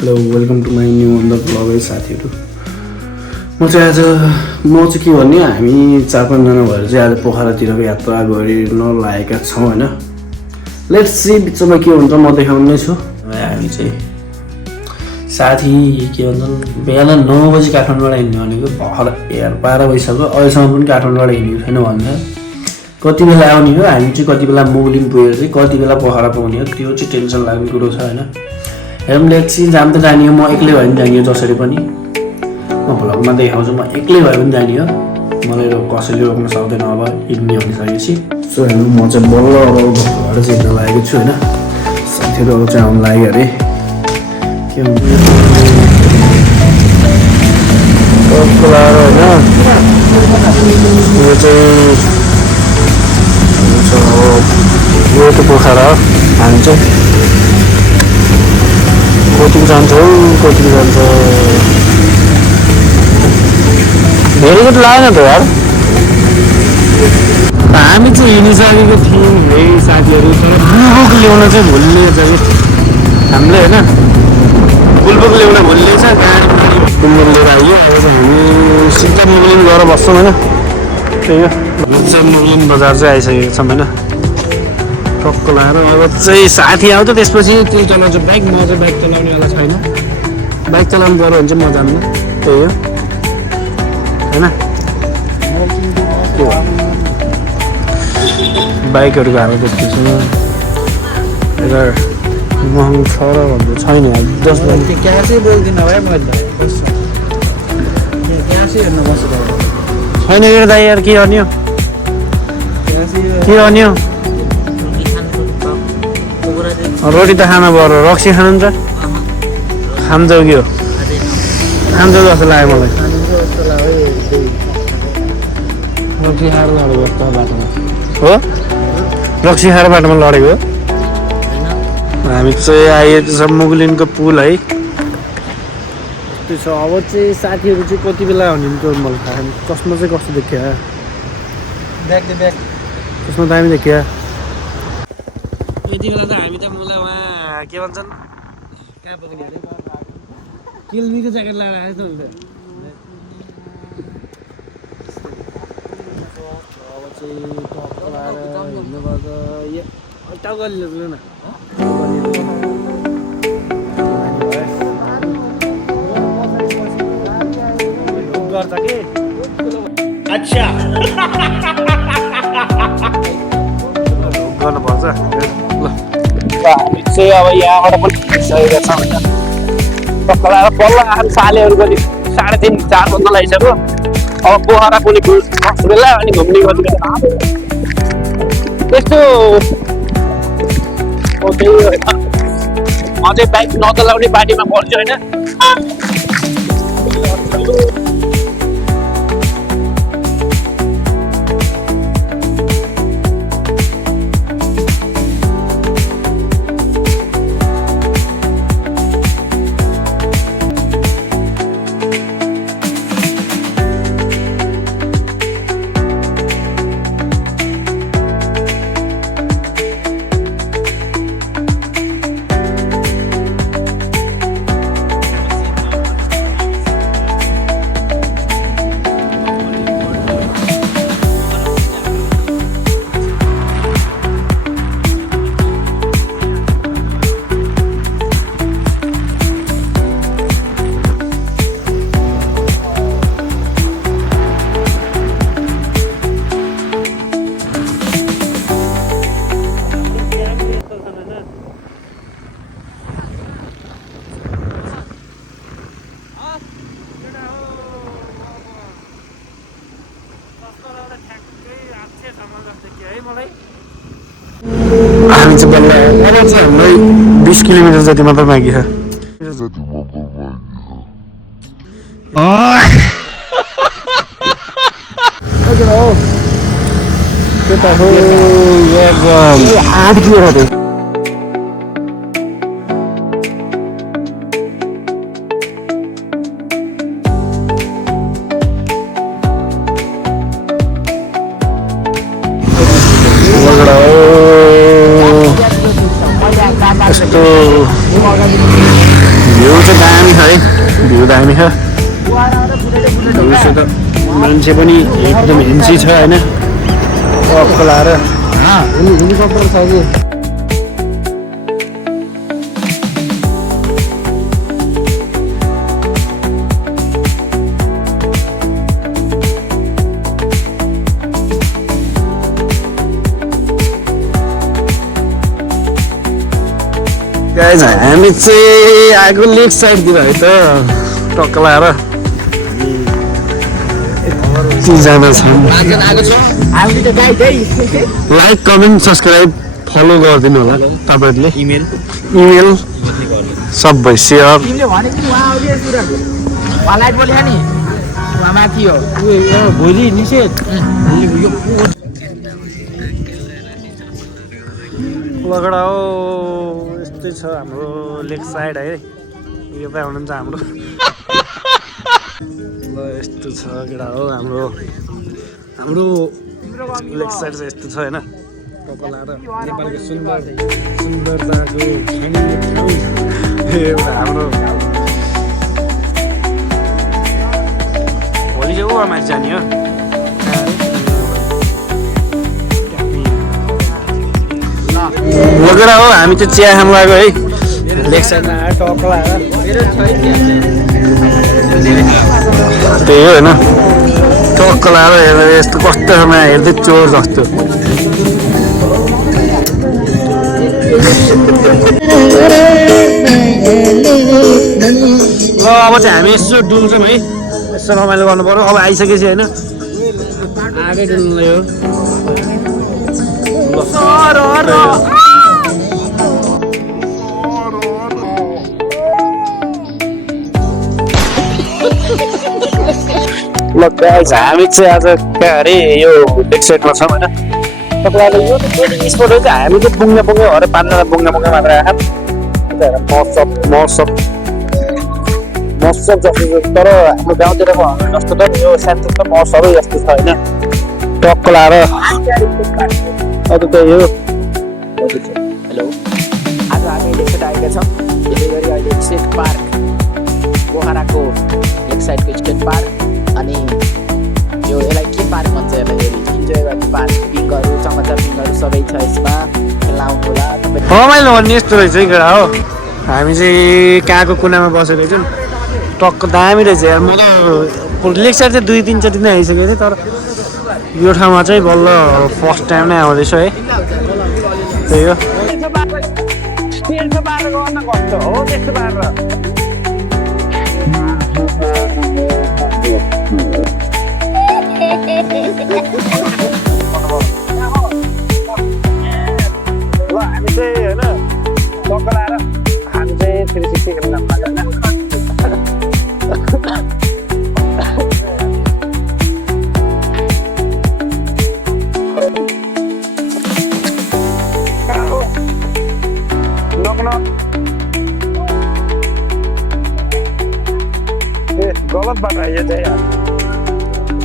Hello welcome to my new on the blog है साथीहरू। म चाहिँ के भन्ने हामी 4-5 जना भएर चाहिँ आज पोखरातिरको यात्रा गरिन लागेका छौँ होइन। लेट्स सी बिचमा के हुन्छ म देखाउने छु। हामी चाहिँ साथी के भन्छन् बिहान 9 बजी काठमाडौँबाट हिँड्ने भनेको भर्खर 12 बजिसक्यो अहिलेसम्म पनि काठमाडौँबाट हिँडेको छैन भन्छ। कति बेला आउने हो हामी चाहिँ कति बेला मुगलिङ पुगेर चाहिँ कति बेला पोखरा पुग्ने हो त्यो चाहिँ टेन्सन लाग्ने कुरो छ होइन। हेरौँ लेट्सी जान त जाने हो म एक्लै भए पनि जाने हो जसरी पनि म भ्लगमा देखाउँछु म एक्लै भए पनि जाने हो मलाई कसैले रोक्न सक्दैन अब हिँड्ने भनिसकेपछि। सो हेर्नु म चाहिँ बल्ल अब घरबाट चाहिँ हिँड्न लागेको छु होइन। साथीहरू अब चाहिँ आउनु लाग्यो अरे के हुन्छ होइन। यो चाहिँ यो त पोखरा हो हामी चाहिँ कोचिङ जान्छौँ धेरै कुरो लागेन त यार। हामी चाहिँ हिँडिसकेको थियौँ है साथीहरू तर बुलबुक ल्याउन चाहिँ भुलिएछ कि हामीले होइन। बुलबुक ल्याउन भुलिएछ गाडी बुलबुक लिएर आइयो। अब चाहिँ हामी सिधा मुगलिङ गएर बस्छौँ होइन। त्यही हो चाहिँ मुगलिङ बजार चाहिँ आइसकेको छौँ होइन। टक्क लगाएर अब चाहिँ साथी आउँछ त्यसपछि त्यो चलाउँछ बाइक। म चाहिँ बाइक चलाउनेवाला छैन। बाइक चलाउनु पऱ्यो भने चाहिँ म जान्न त्यही हो होइन। बाइकहरूको हालत त्यस्तो छ यता महँगो छ र भन्नु छैन 10 बजी क्यासै बोल्दिनँ भाइ मैले क्यासै हेर्न बसेको छैन मेरो दाइ यार के गर्ने हो रोटी त खानु पर्यो। रक्सी खानु नि त खान्छौ कि हो खान्छौ जस्तो लाग्यो मलाई। रक्सी खाएर लडेको जस्तो बाटोमा हो रक्सी खाएर बाटोमा लडेको हामी चाहिँ आइएको छ मुगलिनको पुल है। त्यो छ अब चाहिँ साथीहरू चाहिँ कति बेला हुने त्यो मलाई थाहा छैन। चस्मा चाहिँ कस्तो देखियो ब्याग चस्मा दामी देखियो। यति बेला त हामी त मलाई उहाँ के भन्छन् कहाँ पक्रियो अरे किल्मीको ज्याकेट लगाएर आएछ नि त। अब चाहिँ टक्क लगाएर हिँड्नुपर्छ यो टाउको लिनु न गर्छ कि अच्छा गर्नुपर्छ ल। हामी चाहिँ अब यहाँबाट पनि हिँडिसकेका छौँ होइन। टक्क लगाएर बल्ल आएर सालेहरू पनि 3:30-4 बज्न लागिसक्यो। अब पोखरा पनि बेला अनि घुम्ने गर्नु त्यस्तो त्यही होइन। म चाहिँ बाइक नचलाउने बाटोमा पर्छु होइन। हामी चाहिँ बल्ल अब चाहिँ हामीलाई 20 किलोमिटर जति मात्र बाँकी छ। त्यो त हो 8 किलोमिटर यस्तो भ्यू चाहिँ भ्यू दामी छ भ्यूसित मान्छे पनि एकदम हिन्सी छ होइन टक्क लाएर हेलिकप्टर छ कि गाइज हामी चाहिँ आएको लेफ्ट साइडतिर है त टक्क लाएर तिनजना छन् लाइक कमेन्ट सब्सक्राइब फलो गरिदिनु होला तपाईँहरूले इमेल सबै सेयर भोलि निषेध लगडा हो यस्तै छ हाम्रो लेक साइड है यो पनि हुनुहुन्छ हाम्रो ल यस्तो छ केटा हो हाम्रो हाम्रो लेक साइड चाहिँ यस्तो छ होइन टक्क लाएर नेपालको सुन्दरताको एउटा हाम्रो भोलि चाहिँ ऊ माथि जाने हो लगेर हो हामी चाहिँ चिया खानु लाग्यो है लेक साइडमा आएर टक्क लाएर त्यही हो होइन टक्क लाएर हेरेर यस्तो कस्तो छ मलाई हेर्दै चोर जस्तो ल अब चाहिँ हामी यसो डुल्छौँ है यसो रमाइलो गर्नु पर्यो अब आइसकेपछि होइन आगै डुल्नु यो ल गाइज हामी चाहिँ आज कहाँ अरे यो लेक साइडमा छौँ होइन तपाईँलाई यो वेडिङ स्पोट हो चाहिँ हामी चाहिँ पुग्ने पुग्ने भएर पाँचजना पुग्ने मात्र आएको महोत्सव जस्तो तर हाम्रो गाउँतिरको जस्तो त यो सानो त महोत्सवै जस्तो छ होइन टक्क लाएर अब त्यही हो हेलो आज हामी लेक साइड आएका छौँ यसै गरी अहिले स्टेट पार्क पोखराको लेक साइडको स्टेट पार्क अनि यो यसलाई के पार्क भन्छ यसलाई इन्जोय गर्ने पार्क पिङहरू चमचा पिङहरू सबै छ यसमा खेल्न आउनुहोला तपाईँ रमाइलो भन्ने यस्तो रहेछ है केटा हो हामी चाहिँ कहाँको कुनामा बसेको छौँ टक्क दामी रहेछ यार म त लेक साइड चाहिँ 2-3 चोटि नै आइसकेको थिएँ तर यो ठाउँमा चाहिँ बल्ल फर्स्ट टाइम नै आउँदैछ है त्यही हो ल हामी चाहिँ होइन टक्क लाएर हामी चाहिँ 360 खेल्न गलत बाटो आइयो चाहिँ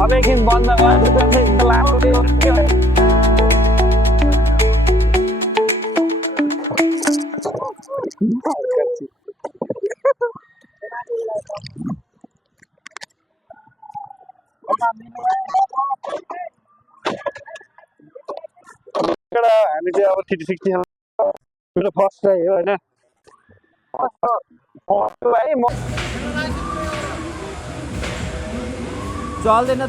अब एकछिन बन्द भयो हामी चाहिँ अब 360 मेरो फर्स्ट ट्राई हो होइन चल्दैन त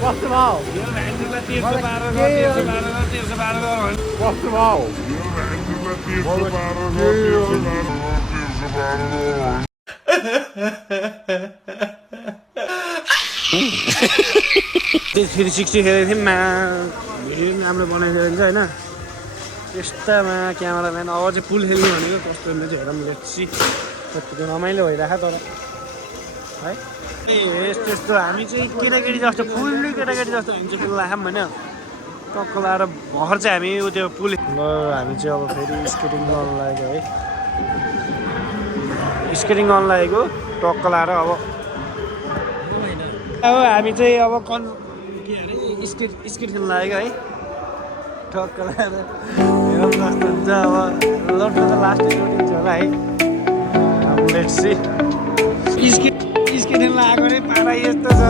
कस्तो भाउ कस्तो भाउ फेरि 60 खेलेको थियौँ भिडियो पनि राम्रो बनाइदियो हुन्छ होइन यस्तामा क्यामेराम्यान अब चाहिँ पुल खेल्ने भनेको कस्तो हुन्छ चाहिँ हेरौँ लेट्सी कतिको रमाइलो भइरहेको तर है यस्तो यस्तो हामी चाहिँ केटाकेटी जस्तो फुल्ली केटाकेटी जस्तो हामी चाहिँ खेल्न आयौँ होइन टक्क लाएर भर्खर चाहिँ हामी त्यो पुल हामी चाहिँ अब फेरि स्केटिङ गर्न लागेको है स्केटिङ गर्न लागेको टक्क लाएर अब हामी चाहिँ अब के अरे स्केट खेल्न लागेको है टक्क लाएर हेरौँ कस्तो हुन्छ अब लोड्नु त लास्ट लोडिङ छ होला है लेट्स सी स्केट खेल्न आएको नि पारा यस्तो छ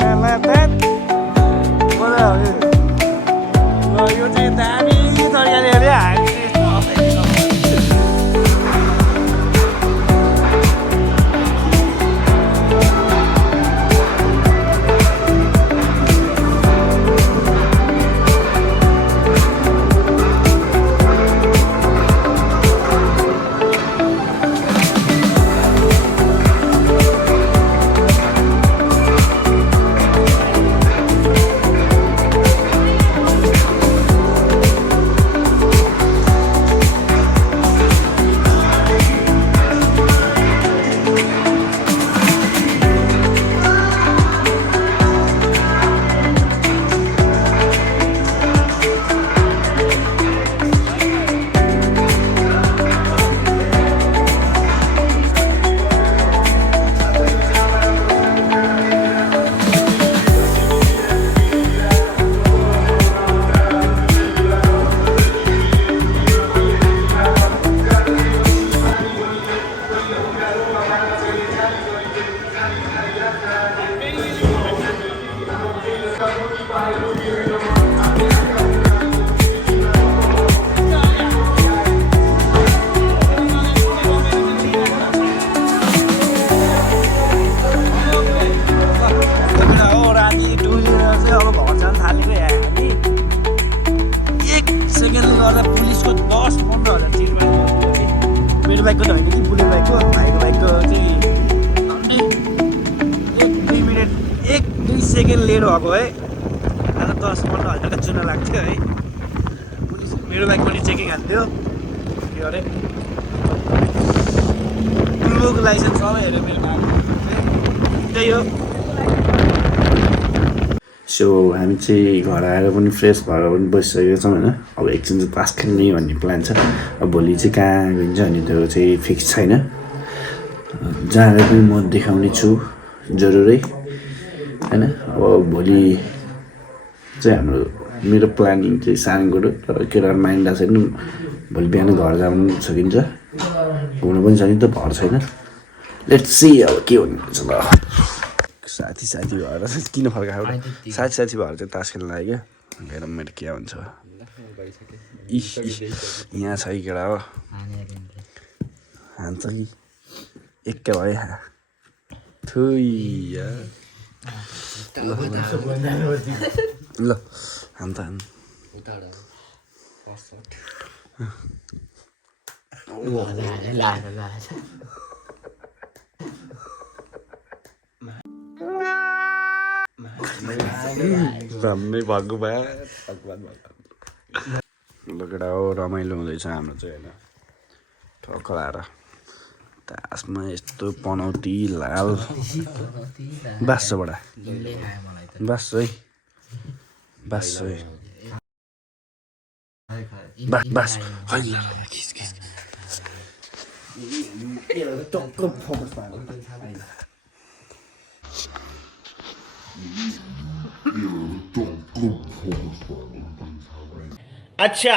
हेरौँ मजा आउँयो यो चाहिँ दामी तरिकाले हेऱ्यो हामी पुलिसको 10-15 हजार मेरो बाइकको त होइन कि बुलेट बाइकको भाइको बाइकको चाहिँ 1-2 सेकेन्ड लेट भएको है आज 10-15 हजारको चुना लाग्थ्यो है पुलिस मेरो बाइक पनि चेकिङ हान्थ्यो के अरे बुलबुको लाइसेन्स सबै हेऱ्यो मेरो बाइक त्यही हो सो हामी चाहिँ घर आएर पनि फ्रेस भएर पनि बसिसकेको छौँ होइन अब एकछिन चाहिँ तास खेल्ने भन्ने प्लान छ अब भोलि चाहिँ कहाँ गइन्छ अनि त्यो चाहिँ फिक्स छैन जहाँ पनि म देखाउने छु जरुरै होइन अब भोलि चाहिँ हाम्रो मेरो प्लानिङ चाहिँ सानोबाट तर केटाहरू माइन्ड छैन भोलि बिहान घर जानु सकिन्छ घुम्नु पनि छ नि त भर छैन लेट्स सी अब के हुन्छ ल साथी भएर किन फर्काएको साथी भएर चाहिँ तास खेल्न लाग्यो क्या हेरौँ मेरो के हुन्छ यहाँ छ कि केटा हो हान्छ कि एकै भयो थुइया ल हान त राम्रै भएको भए ल केटा हो रमाइलो हुँदैछ हाम्रो चाहिँ होइन ठक्क लाएर तासमा यस्तो पनौती लाल बाँच्छ बडा बाँच्छ है बाँच्छ है बाँच टक्क फोकस अच्छा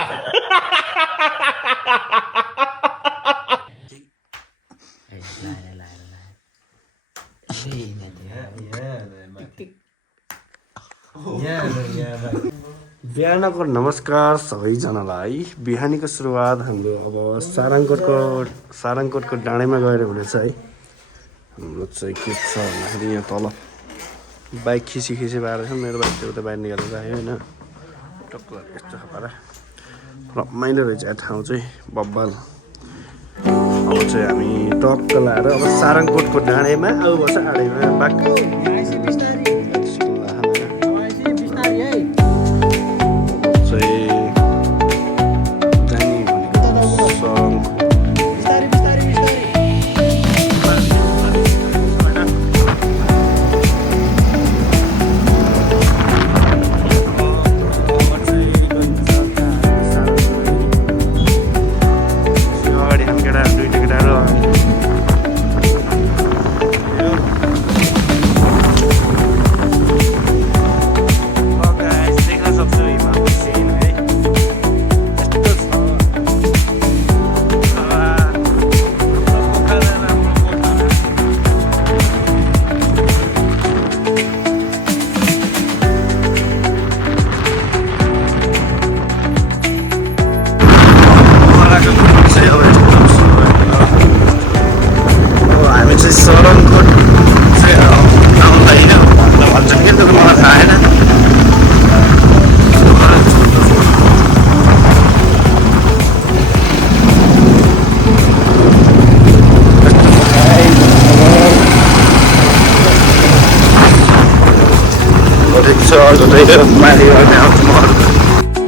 बिहानको नमस्कार सबैजनालाई बिहानीको सुरुवात हाम्रो अब सारङकोटको डाँडैमा गएर हुनेछ है हाम्रो चाहिँ के छ भन्दाखेरि यहाँ तल बाइक खिसी पारेको छ मेरो बाइक चाहिँ उता बाहिर निकालेर आयो होइन टक्क यस्तो खाएर रमाइलो रहेछ यहाँ ठाउँ चाहिँ बब्बल अब चाहिँ हामी टक्क लाएर अब सारङकोटको डाँडेमा अब बस्छ आडैमा बाटो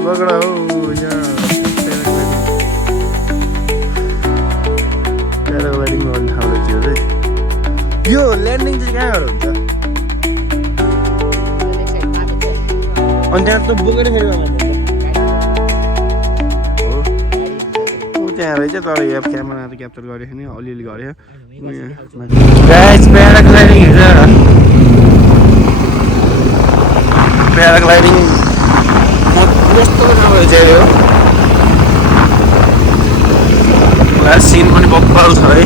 बगडा हो प्याराग्लाइडिङ गर्ने ठाउँ रहेछ यो ल्यान्डिङ चाहिँ कहाँबाट हुन्छ अनि त्यहाँ त बोकेर फेरि त्यहाँ रहेछ तर यहाँ क्यामेराहरू क्याप्चर गरेको नि अलिअलि गऱ्यो प्याराग्लाइडिङ यस्तो नभए चाहिँ हो सिन पनि बब्बल छ है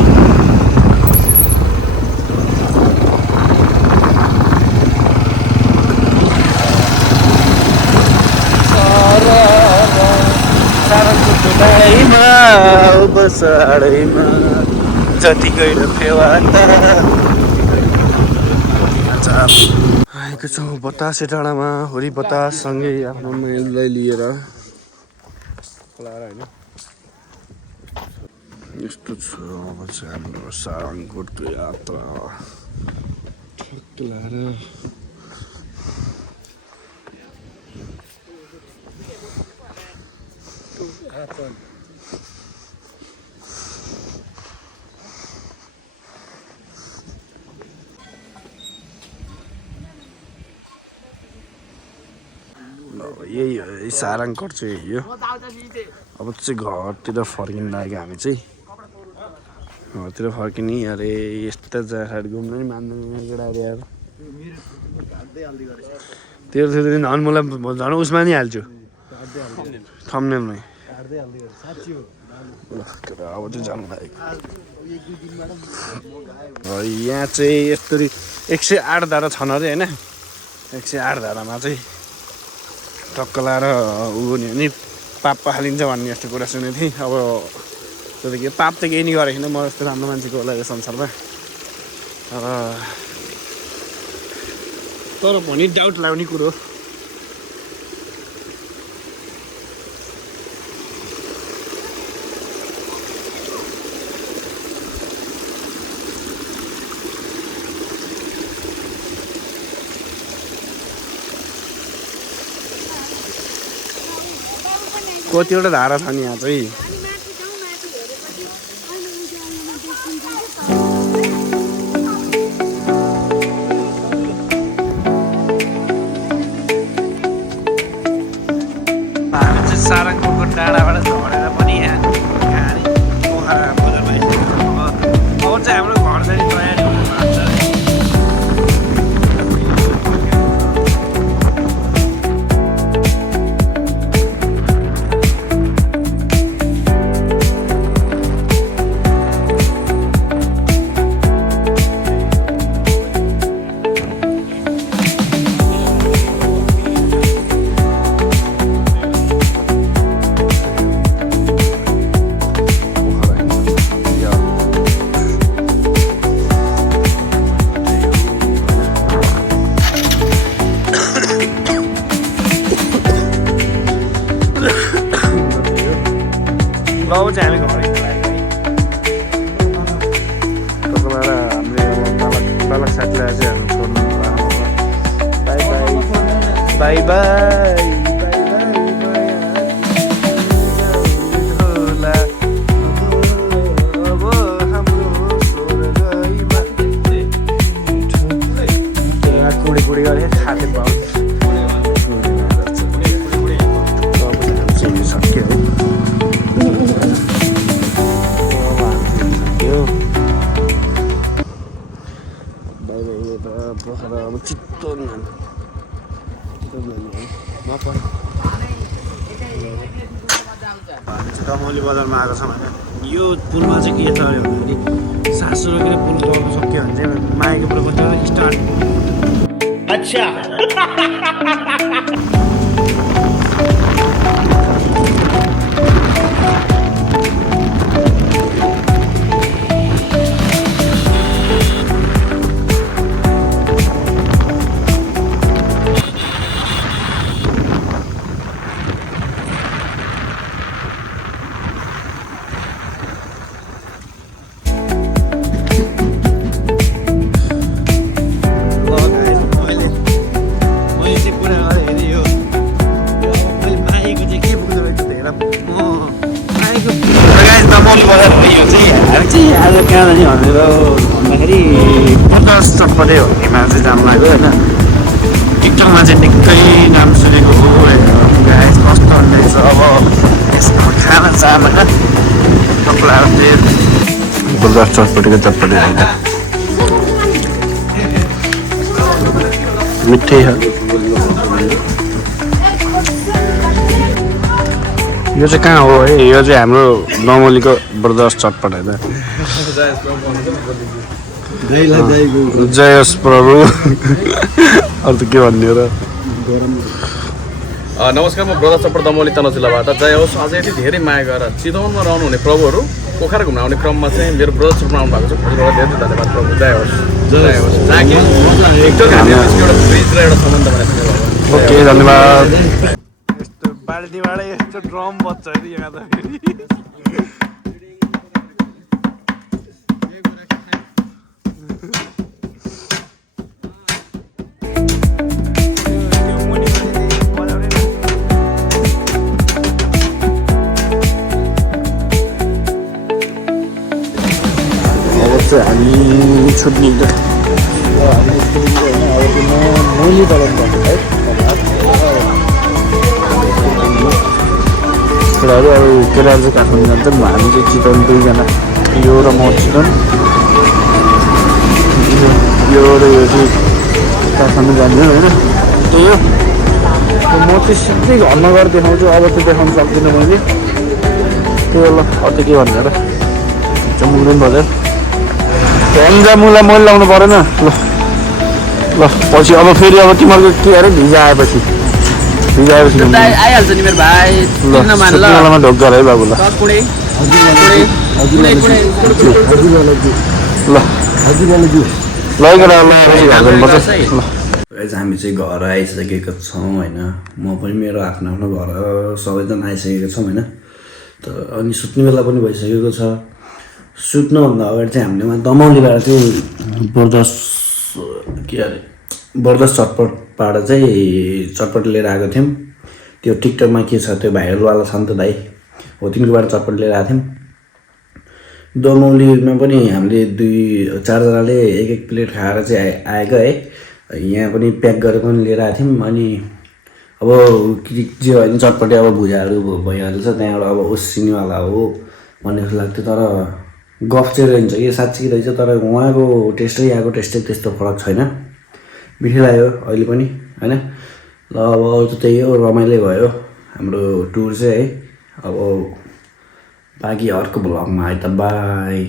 बसाडैमा जतिकै फेवा आएको छौँ बतासे डाँडामा होरी बताससँगै आफ्नो मेललाई लिएर होइन यस्तो छ अब चाहिँ हाम्रो सारङकोटको यात्रा ठिक लाएर यही हो सारङकोट चाहिँ यो अब चाहिँ घरतिर फर्किनु लाग्यो हामी चाहिँ घरतिर फर्किने अरे यस्ता जग्गा घुम्न नि मान्दैन केटाहरू यार तेरो झन् मलाई झन् उसमा नि हाल्छु थम्नेलमै अब चाहिँ जानु लागेको यहाँ चाहिँ यस्तरी 108 धारा छन् अरे होइन 108 धारामा चाहिँ टक्क लाएर उ नि पाप हालिन्छ भन्ने जस्तो कुरा सुनेको थिएँ अब त्यो त के पाप त केही नि गरेको छैन म जस्तो राम्रो मान्छेको होला यो संसारमा तर पनि डाउट लाग्ने कुरो कतिवटा धारा छ नि यहाँ चाहिँ हामी चाहिँ सारङकोटको डाँडाबाट झरेर पनि यहाँ पोखरा बजार भइसक्यो अब चाहिँ हाम्रो घर चाहिँ तयारी हुन लाग्छ अब चाहिँ हामी घर तपाईँलाई हामीले बालक साथीलाई चाहिँ हामी छोड्नु बाई बाई बाई बाई कुडी गरे खाते पाउ सक्यो पोखरा अब चित्तो दमौली बजारमा आएको छौँ होइन यो पुलमा चाहिँ के छ अरे भन्दाखेरि सासु रोकेर पुल चलाउनु सक्यो भने चाहिँ माइको पुलको स्टार्ट अच्छा आज कहाँ जाने भनेर भन्दाखेरि प्रकाश चटपटे भन्नेमा चाहिँ जानु लाग्यो होइन टिकटकमा चाहिँ निकै नाम सुनेको हो गाइस कस्तो हुँदैछ अब यसमा खाना चाहना तपाईँलाई प्रकाश चटपटेको चटपटे होइन मिठै छ यो चाहिँ कहाँ हो है यो चाहिँ हाम्रो दमौलीको बर्दाश्त चटपट होइन जय होस् प्रभु अरू त के भन्ने र नमस्कार म ब्रदर चप्पर दमौली तनहुँ जिल्लाबाट जय होस् अझै यति धेरै माया गरेर चितवनमा रहनुहुने प्रभुहरू पोखरा घुम्न आउने क्रममा चाहिँ मेरो ब्रदर चप्पर आउनु भएको छ हजुरबाट धेरै धन्यवाद प्रभु जय होस् जय होस् जहाँ कि एउटा ब्रिज र एउटा सम्बन्ध बनाएको ओके धन्यवाद बाल्टीबाट यस्तो ड्रम बज्छ यहाँ त अब चाहिँ हामी छुट्ने केटाहरू अब केटाहरू चाहिँ काठमाडौँ जान्छ हामी चाहिँ चितवन दुईजना यो र म चितवन यो र यो चाहिँ काठमाडौँ जाने होइन त्यही हो म चाहिँ सिधै घरमा गएर देखाउँछु अब चाहिँ देखाउनु सक्दिनँ मैले त्यही हो ल अझै के भन्ने र मुग्दैन बजार भन्जा मुला मैले लाउनु परेन ल ल पछि अब फेरि अब तिमीहरूको के अरे भिजा आएपछि आइहाल्छ नि मेरो भाइ सुत्नेवालामा ढोक गर है बाबु ल हामी चाहिँ घर आइसकेको छौँ होइन म पनि मेरो आफ्नो आफ्नो घर सबैजना आइसकेको छौँ होइन त अनि सुत्ने बेला पनि भइसकेको छ सुत्नुभन्दा अगाडि चाहिँ हामीले दमौलीबाट चाहिँ बर्दाश्त चटपटबाट चाहिँ चटपट लिएर आएको थियौँ त्यो टिकटकमा के छ त्यो भाइरलवाला छ नि त दाइ हो तिमीकोबाट चटपट लिएर आएको थियौँ दमौलीमा पनि हामीले 2-4जनाले एक प्लेट खाएर चाहिँ आएको है यहाँ पनि प्याक गरेर पनि लिएर आएको थियौँ अनि अब जे होइन चटपटे अब भुजाहरू भइहाल्छ त्यहाँबाट अब उसिनेवाला हो भन्ने जस्तो लाग्थ्यो तर गफ चाहिँ रहन्छ यो साँच्चै रहेछ तर उहाँको टेस्टै यहाँको टेस्टै त्यस्तो फरक छैन मिठो लाग्यो अहिले पनि होइन ल अब त त्यही हो रमाइलो भयो हाम्रो टुर चाहिँ है अब बाँकी अर्को भ्लगमा है त बाई।